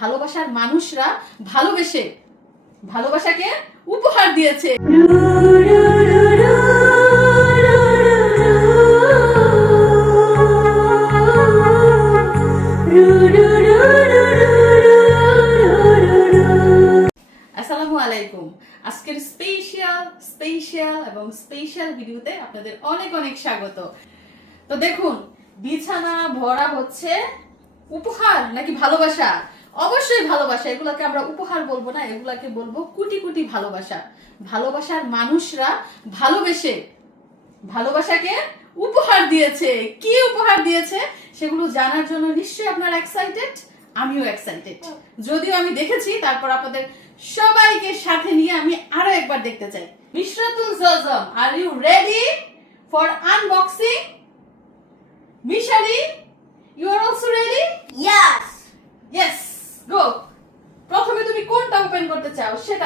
ভালোবাসার মানুষরা ভালোবেসে ভালোবাসাকে উপহার দিয়েছে। আসসালামু আলাইকুম। আজকের স্পেশাল স্পেশাল এবং স্পেশাল ভিডিওতে আপনাদের অনেক অনেক স্বাগত। তো দেখুন, বিছানা ভরা হচ্ছে উপহার নাকি ভালোবাসা? অবশ্যই ভালোবাসা, এগুলাকে আমরা উপহার বলব না, এগুলাকে বলব কোটি কোটি ভালোবাসা। ভালোবাসার মানুষরা ভালোবেসে ভালোবাসাকে উপহার দিয়েছে। কি উপহার দিয়েছে সেগুলো জানার জন্য নিশ্চয়ই আপনারা এক্সাইটেড আমিও এক্সাইটেড যদিও আমি দেখেছি, তারপর আপনাদের সবাইকে সাথে নিয়ে আমি আরও একবার দেখতে চাই। মিশরাতুল জজম are you ready for unboxing Mishari you are also ready Yes. Yes go প্রথমে তুমি কোনটা ওপেন করতে চাও সেটা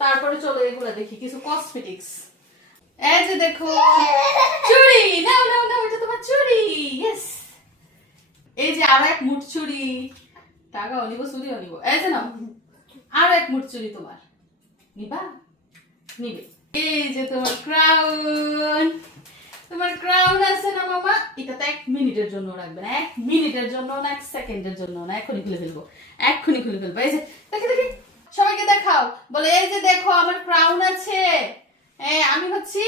তারপরে চলো এগুলো দেখি কিছু কসমেটিক্স এই যে দেখো চুড়ি নাও নাও নাও এটা তোমার চুড়ি ইয়েস এই যে আরও এক মুঠ চুড়ি টাকা অনিব চুড়ি অনিব। এই যে নাও আরও এক মুঠ চুড়ি তোমার। নিবা? নিবে। এই যে তোমার ক্রাউন তোমার ক্রাউন আছে না মামা? এটা তো এক মিনিটের জন্য রাখবে না এক মিনিটের জন্য না এক সেকেন্ডের জন্য না এখনই খুলে ফেলব এক্ষুনি খুলে ফেলব। এই যে দেখি দেখি। সবাইকে দেখাও। বলে এই যে দেখো আমার ক্রাউন আছে। আমি হচ্ছি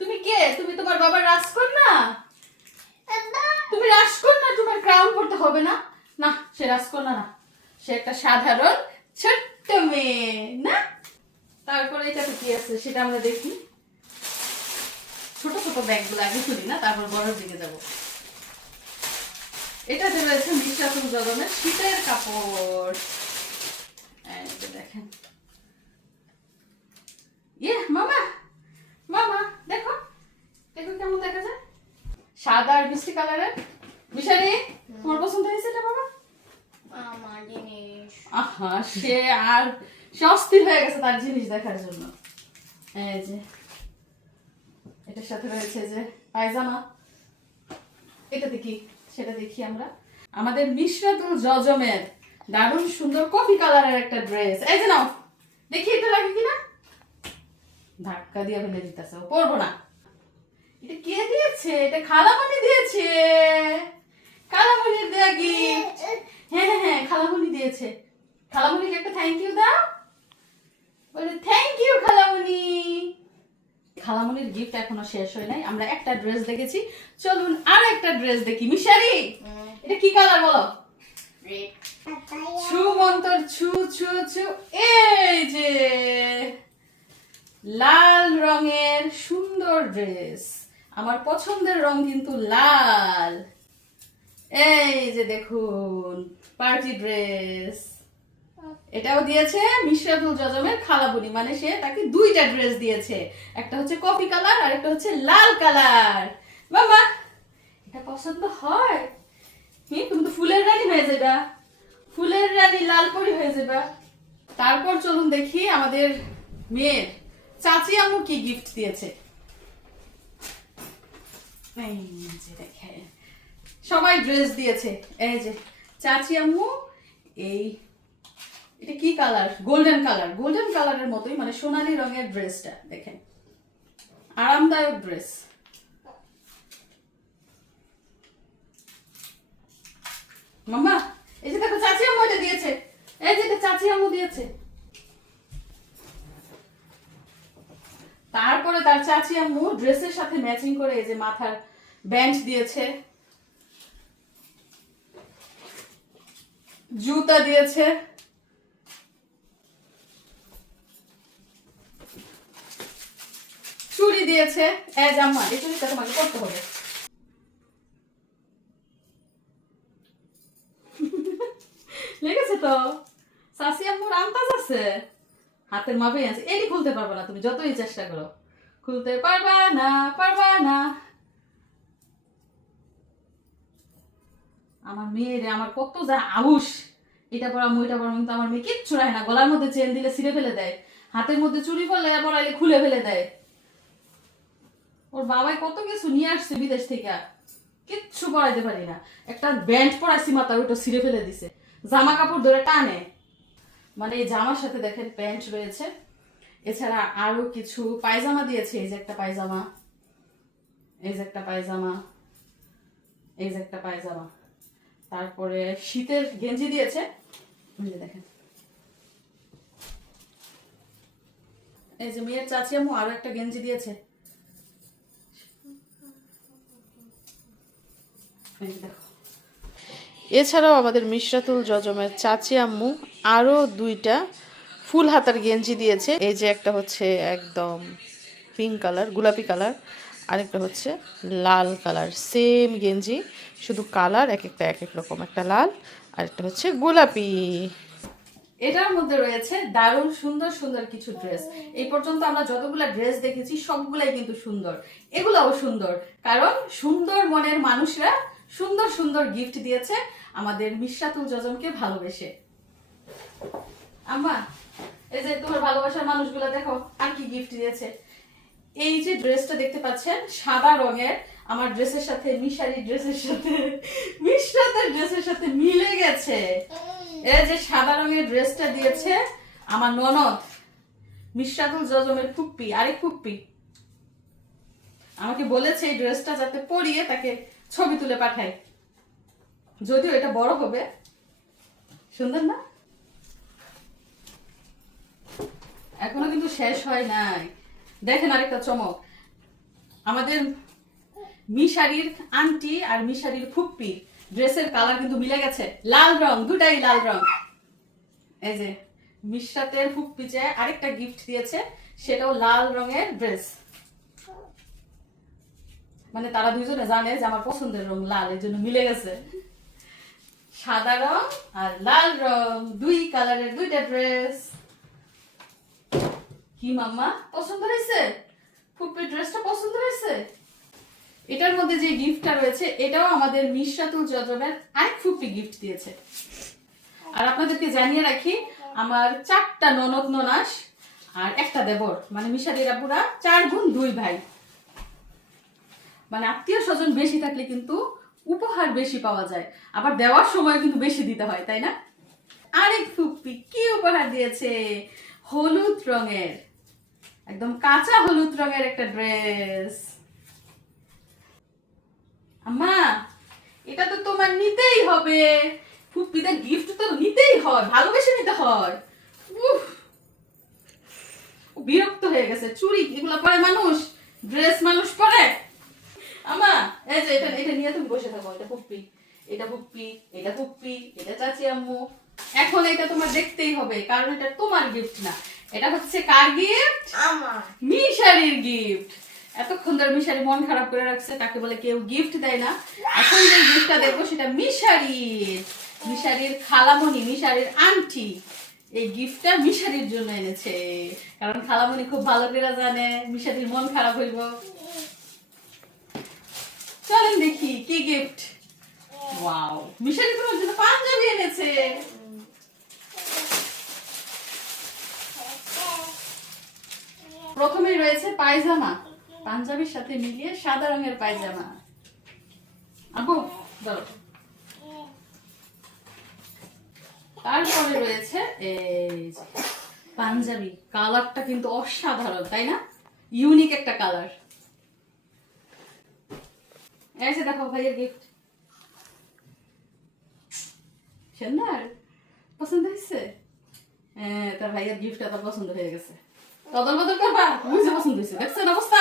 তুমি কে? তুমি তোমার বাবার রাজকন্যা? তুমি রাজকন্যা তোমার ক্রাউন পড়তে হবে না। না সে রাজকন্যা না। সে একটা সাধারণ ছোট্ট মেয়ে না? তারপরে এটাতে কি আছে সেটা আমরা দেখি। ছোট ছোট ব্যাগগুলো আগে খুলি না? তারপর বড়র দিকে যাব। এটাতে রয়েছে মিশাতুল জগনের শীতের কাপড়। দেখেন। ইয়ে মামা মামা দেখো দেখো কেমন দেখা যায়। সাদা আর মিষ্টি কালারের। মিশারি তোমার পছন্দ হয়েছে এটা বাবা আহা সে আর সে অস্থির হয়ে গেছে তার জিনিস দেখার জন্য। এই যে এটার সাথে রয়েছে যে পায়জামা। এটাতে কি? সেটা দেখি আমরা। আমাদের মিশরাতুল জজমের দারুণ সুন্দর কফি কালারের একটা ড্রেস এই যে নাও দেখি এটা লাগে কিনা? ধাক্কা দিয়ে ফেলে দিতেছে পরবো না। এটা কে দিয়েছে? এটা খালামণি দিয়েছে। খালামণির দেয়া গিফট হ্যাঁ হ্যাঁ হ্যাঁ খালামণি দিয়েছে। খালামণিকে একটা থ্যাংক ইউ দাও। বলে থ্যাংক ইউ খালামণি। খালামণির গিফট এখনও শেষ হয় নাই। আমরা একটা ড্রেস দেখেছি। চলুন আর একটা ড্রেস দেখি। মিশারি এটা কি কালার বলো? লাল রঙের সুন্দর ড্রেস আমার পছন্দের রং কিন্তু লাল। এই যে দেখুন, পার্টি ড্রেস এটাও দিয়েছে মিশরাতুল জজমের খালাবুনি মানে সে তাকে দুইটা ড্রেস দিয়েছে। একটা হচ্ছে কফি কালার আর একটা হচ্ছে লাল কালার বাবা এটা পছন্দ হয়? হুম তুমি তো ফুলের রানী হয়ে যাবা। ফুলের রানী লাল পরি হয়ে যাবা। তারপর চলুন দেখি আমাদের মেয়ের চাচি আম্মু কি গিফট দিয়েছে। সবাই ড্রেস দিয়েছে। এই যে চাচি আম্মু, এই এটা কি কালার গোল্ডেন কালার গোল্ডেন কালারের মতোই মানে সোনালী রঙের ড্রেসটা দেখেন। আরামদায়ক ড্রেস এই যে দেখো চাচি আম্মু এটা দিয়েছে। এই যে চাচি আম্মু দিয়েছে। তারপরে তার চাচি আম্মু ড্রেসের সাথে ম্যাচিং করে এই যে মাথার ব্যান্ড দিয়েছে। জুতা দিয়েছে। চুড়ি দিয়েছে। এ জাম্মা চুড়িটা তোমাকে করতে হবে। লেগেছে তো? শাসি আম্মুর আন্তাজ আছে? হাতের মাপেই আছে। এটি খুলতে পারবে না তুমি, যতই চেষ্টা করো। খুলতে পারবা না পারবা না। আমার মেয়ের আমার কত যা আউস এটা পড়াম ওইটা পড়াম কিন্তু আমার মেয়ে কিচ্ছু রায় না। গলার মধ্যে চেন দিলে ছিঁড়ে ফেলে দেয়। হাতের মধ্যে চুরি পড়লে পড়াইলে খুলে ফেলে দেয়। ওর বাবাই কত কিছু নিয়ে আসছে বিদেশ থেকে। কিচ্ছু পড়াইতে পারি না। একটা ব্যান্ড পরাইছি মাথা ওইটা ছিঁড়ে ফেলে দিছে। জামা কাপড় ধরে টানে। মানে এই জামার সাথে দেখেন প্যান্ট রয়েছে। এছাড়া আরও কিছু পায়জামা দিয়েছে। এই যে একটা পায়জামা, এই যে একটা পায়জামা, এই যে একটা পায়জামা। তারপরে শীতের গেঞ্জি দিয়েছে। দেখেন। এই যে মেয়ের চাচি আম্মু আরও একটা গেঞ্জি দিয়েছে। এই দেখো। এছাড়াও আমাদের মিশরাতুল জজমের চাচি আম্মু আরও দুইটা ফুল হাতার গেঞ্জি দিয়েছে। এই যে একটা হচ্ছে একদম পিঙ্ক কালার গোলাপি কালার আরেকটা হচ্ছে লাল কালার সেম গেঞ্জি, শুধু কালার এক একটা এক এক রকম, একটা লাল, আরেকটা হচ্ছে গোলাপি। এটার মধ্যে রয়েছে দারুণ সুন্দর সুন্দর কিছু ড্রেস এই পর্যন্ত আমরা যতগুলা ড্রেস দেখেছি, সবগুলাই কিন্তু সুন্দর। এগুলাও সুন্দর, কারণ সুন্দর মনের মানুষরা সুন্দর সুন্দর গিফট দিয়েছে আমাদের মিশরাতুল জজমকে ভালোবেসে। আম্মা, এই যে তোমার ভালোবাসার মানুষগুলা দেখো, আর কি গিফট দিয়েছে। এই যে ড্রেসটা দেখতে পাচ্ছেন, সাদা রঙের, আমার ড্রেসের সাথে মিশারি ড্রেসের সাথে, মিশরাতের ড্রেসের সাথে মিলে গেছে। এই যে সাদা রঙের ড্রেসটা দিয়েছে আমার ননদ, মিশরাতুল জজমের ফুপ্পি, আরেক ফুপ্পি। আমাকে বলেছে এই ড্রেসটা যাতে পরিয়ে তাকে ছবি তুলে পাঠাই। যদিও এটা বড় হবে। সুন্দর না? এখনও কিন্তু শেষ হয় নাই। দেখেন আরেকটা চমক। আমাদের মিশারির আন্টি আর মিশারির ফুপ্পি, ড্রেসের কালার কিন্তু মিলে গেছে। লাল রং, দুটাই লাল রং। এই যে, মিশরাতের ফুপ্পি যে আরেকটা গিফট দিয়েছে, সেটাও লাল রঙের ড্রেস মানে তারা দুইজনে জানে যে আমার পছন্দের রং লাল এই জন্য মিলে গেছে। সাদা রং আর লাল রং, দুই কালারের দুইটা ড্রেস। কি মাম্মা? পছন্দ হয়েছে? ফুপ্পির ড্রেসটা পছন্দ হয়েছে? এটার মধ্যে যে গিফটটা রয়েছে, এটাও আমাদের মিশরাতুল জজমের আরেক ফুপ্পি গিফট দিয়েছে। আর আপনাদেরকে জানিয়ে রাখি, আমার চারটা ননদ ননাস আর একটা দেবর মানে মিশারিরা পুরা চার গুণ দুই ভাই। মানে আত্মীয় স্বজন বেশি থাকলে কিন্তু উপহার বেশি পাওয়া যায়। আবার দেওয়ার সময় কিন্তু বেশি দিতে হয়, তাই না? আরেক ফুপ্পি কি উপহার দিয়েছে? হলুদ রঙের, একদম কাঁচা হলুদ রঙের একটা ড্রেস। আম্মা, এটা তো তোমার নিতেই হবে। ফুপ্পিদের গিফট তো নিতেই হয়, ভালোবেসে নিতে হয়। বিরক্ত হয়ে গেছে। চুরি, এগুলো পরে মানুষ, ড্রেস মানুষ পরে। আমা এই যে এটা এটা নিয়ে তুমি বসে থাকো এটা পুপ্পি এটা পুপ্পি এটা পুপ্পি এটা চাচি আম্মু। এখন এটা তোমার দেখতেই হবে কারণ এটা তোমার গিফট না। এটা হচ্ছে কার গিফট আমার। মিশারির গিফট এতক্ষণ ধরে মিশারি মন খারাপ করে রাখছে তাকে বলে কেউ গিফট দেয় না। এখন যে গিফটটা দেখব সেটা মিশারির মিশারির খালামণি মিশারির আন্টি। এই গিফটটা মিশারির জন্য এনেছে। কারণ খালামণি খুব ভালো করে জানে মিশারির মন খারাপ হইব। চলেন দেখি, কি গিফট ওয়াও মিশারি তোমার জন্য পাঞ্জাবি এনেছে। প্রথমেই রয়েছে পায়জামা। পাঞ্জাবির সাথে মিলিয়ে সাদা রঙের পায়জামা। আবু ধরো। তারপরে রয়েছে এই পাঞ্জাবি। কালারটা কিন্তু অসাধারণ, তাই না? ইউনিক একটা কালার যে দেখো ভাইয়ের গিফট সুন্দর পছন্দ হয়েছে হ্যাঁ তার ভাইয়ের গিফটটা তার পছন্দ হয়ে গেছে তদল বদল করবা বুঝে পছন্দ হয়েছে দেখছেন অবস্থা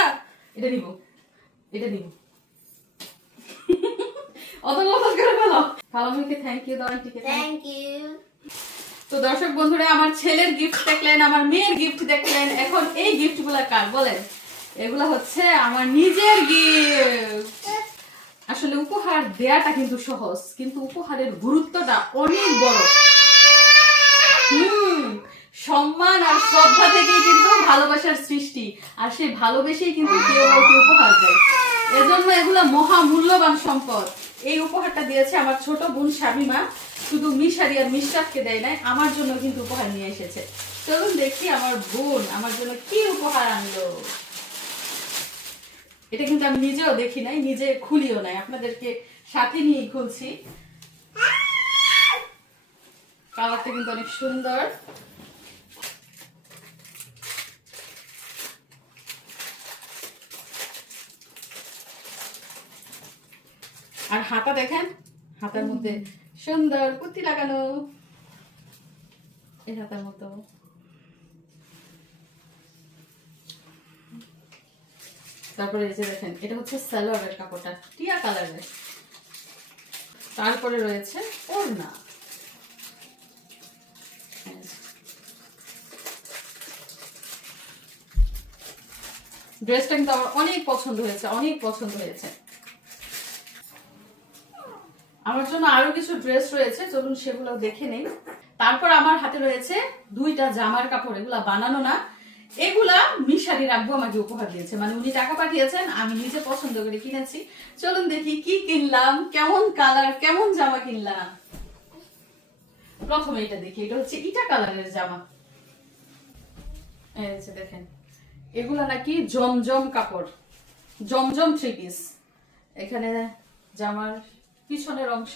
এটা নিব এটা নিব অদল বদল করে ফেলো খালামুকে থ্যাংক ইউ দাও আন্টিকে থ্যাংক ইউ তো দর্শক বন্ধুরা আমার ছেলের গিফট দেখলেন আমার মেয়ের গিফট দেখলেন এখন এই গিফটগুলা কার বলেন? এগুলা হচ্ছে আমার নিজের গিফট আসলে উপহার দেয়াটা কিন্তু সহজ, কিন্তু উপহারের গুরুত্বটা অনেক বড়। সম্মান আর শ্রদ্ধা থেকেই কিন্তু ভালোবাসার সৃষ্টি, আর সেই ভালোবেসেই কিন্তু কেউ কাউকে উপহার দেয়। এজন্য এগুলো মহা মূল্যবান সম্পদ। এই উপহারটা দিয়েছে আমার ছোট বোন শামিমা, শুধু মিশারি আর মিশরাতকে দেয় নাই, আমার জন্য কিন্তু উপহার নিয়ে এসেছে। চলুন দেখি আমার বোন আমার জন্য কি উপহার আনলো। এটা কিন্তু আমি নিজেও দেখি নাই, নিজে খুলিও নাই। আপনাদেরকে সাথে নিয়ে খুলছি। কালারটা কিন্তু অনেক সুন্দর। আর হাতা দেখেন? হাতার মধ্যে সুন্দর কুর্তি লাগানো। এই হাতার মতো। তারপরে এই যে দেখেন, এটা হচ্ছে সালোয়ারের কাপড়টা, টিয়া কালারের। তারপরে রয়েছে ওড়না। ড্রেসটা কিন্তু আমার অনেক পছন্দ হয়েছে, অনেক পছন্দ হয়েছে। আমার জন্য আরও কিছু ড্রেস রয়েছে, চলুন সেগুলো দেখে নেই। তারপর আমার হাতে রয়েছে দুইটা জামার কাপড়, এগুলা বানানো না। এগুলা মিশারির আব্বু আমাকে উপহার দিয়েছে। মানে উনি টাকা পাঠিয়েছেন, আমি নিজে পছন্দ করে কিনেছি। চলুন দেখি কি কিনলাম, কেমন কালার, কেমন জামা কিনলাম? প্রথমে এটা দেখি, এটা হচ্ছে ইটা কালারের জামা। দেখেন, এগুলা নাকি জমজম কাপড়, জমজম থ্রি পিস এখানে জামার পিছনের অংশ,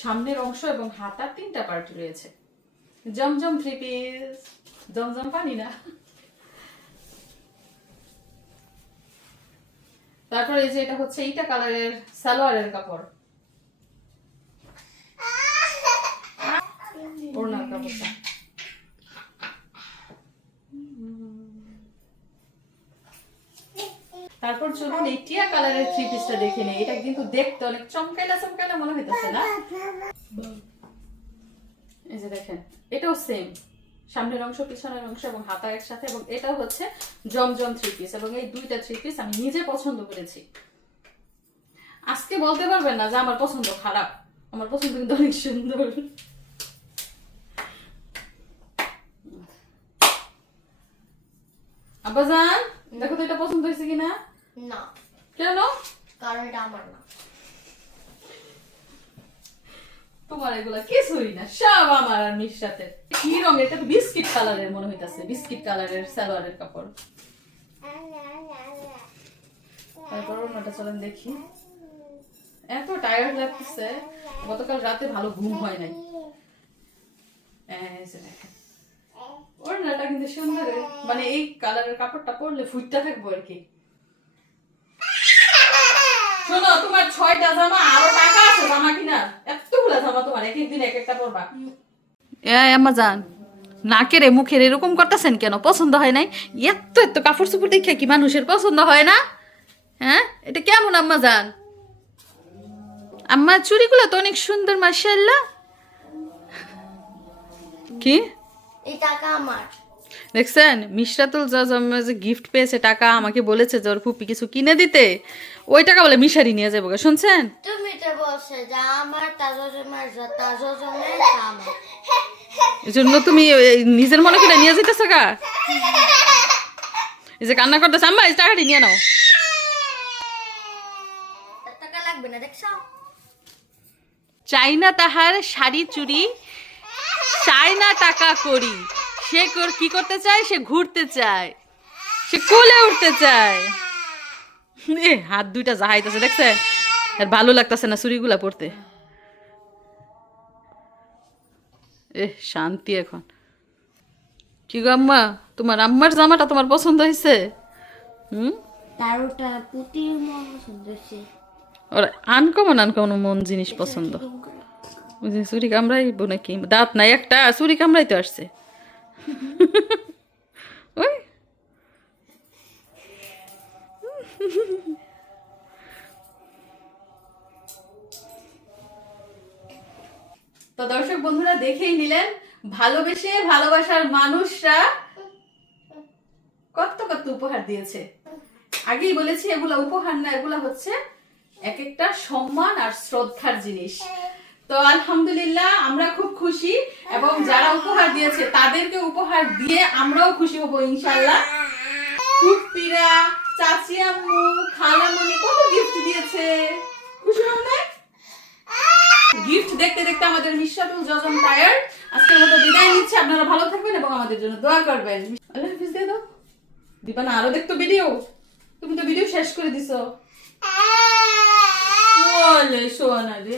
সামনের অংশ এবং হাতার তিনটা পার্ট রয়েছে। জমজম থ্রি পিস জমজম পানি না তারপর এই যে এটা হচ্ছে এইটা কালারের সালোয়ারের কাপড়। তারপর চলুন এই টিয়া কালারের থ্রি পিসটা দেখে নেই। এটা কিন্তু দেখতে অনেক চমকাইলা চমকাইলা মনে হইতেছে না? যে দেখেন এটাও সেম সামনের অংশ পিছনের অংশ এবং হাতা একসাথে এবং এটাও হচ্ছে জমজম থ্রি পিস এবং এই দুইটা থ্রি পিস আমি নিজে পছন্দ করেছি। আজকে বলতে পারবেন না যে আমার পছন্দ খারাপ। আমার পছন্দ কিন্তু অনেক সুন্দর। আব্বাজান দেখো তো এটা পছন্দ হয়েছে কিনা? না। কেন? কারণ এটা আমার না। তোমার এগুলা কিছুই না, সব আমার আর মিশাতে। কি রঙ এটা বিস্কিট কালারের মনে হইতাছে, বিস্কিট কালারের সালোয়ারের কাপড়। তারপর ওটা চলেন দেখি। এত টায়ার্ড লাগতেছে, গতকাল রাতে ভালো ঘুম হয় নাই। দেখেন ওড়নাটা কিন্তু সুন্দর। মানে এই কালারের কাপড়টা পরলে ফুটটা থাকব আর কি। শোনো তোমার ছয়টা জামা আরও টাকা আছে জামা কিনা এতগুলা জামা তোমার এক একদিন এক একটা পরবা। এ আম্মা জান নাকের এ মুখের এরকম করতেছেন কেন? পছন্দ হয় নাই? এত এত কাপড় চোপড় দেখে কি মানুষের পছন্দ হয় না? হ্যাঁ? এটা কেমন আম্মা জান আম্মা চুড়িগুলো তো অনেক সুন্দর মার্শাল্লাহ কি? এই টাকা আমার। দেখছেন? মিশরাতুল জজম যে গিফট পেয়েছে টাকা আমাকে বলেছে যে ওর ফুপি কিছু কিনে দিতে। ওই টাকা বলে মিশারি নিয়ে যাব গো, শুনছেন? তুমি তো বলছে যা আমার জন্য তুমি নিজের মনে করে নিয়ে যেতেছো গা? এই যে কান্না করতেছে আম্মা এই টাকাটি নিয়ে নাও। তার টাকা লাগবে না দেখছ? চাই না তাহার শাড়ি চুরি চাই না টাকা করি সে কি করতে চায়? সে ঘুরতে চায়। সে কোলে উঠতে চায়। এ হাত দুইটা জাহাইতেছে দেখছে আর ভালো লাগতেছে না চুরিগুলা পড়তে এ শান্তি এখন। কি গো আম্মা? তোমার আম্মার জামাটা তোমার পছন্দ হয়েছে? হুম? মন আনকমন আনকমন মন জিনিস পছন্দ। চুরি কামড়াইব নাকি? দাঁত নাই একটা চুরি কামড়াইতে আসছে। ওই তো দর্শক বন্ধুরা দেখেই নিলেন, ভালোবেসে ভালোবাসার মানুষরা কত কত উপহার দিয়েছে। আগেই বলেছি, এগুলা উপহার না, এগুলা হচ্ছে এক একটা সম্মান আর শ্রদ্ধার জিনিস। তো আলহামদুলিল্লাহ, আমরা খুব খুশি এবং যারা উপহার দিয়েছে, তাদেরকে উপহার দিয়ে আমরাও খুশি হব ইনশাল্লাহ ফুপিরা চাচি আম্মু খালামণি কত গিফট দিয়েছে। খুশি হও না গিফট দেখতে দেখতে আমাদের মিশরাতুল জজম টায়ার আজকের মতো বিদায় নিচ্ছে, আপনারা ভালো থাকবেন এবং আমাদের জন্য দোয়া করবেন। আল্লাহ হাফিজ, দিয়ে দাও। দিবা আরও দেখতো ভিডিও তুমি তো ভিডিও শেষ করে দিছো। বলে শোনা রে।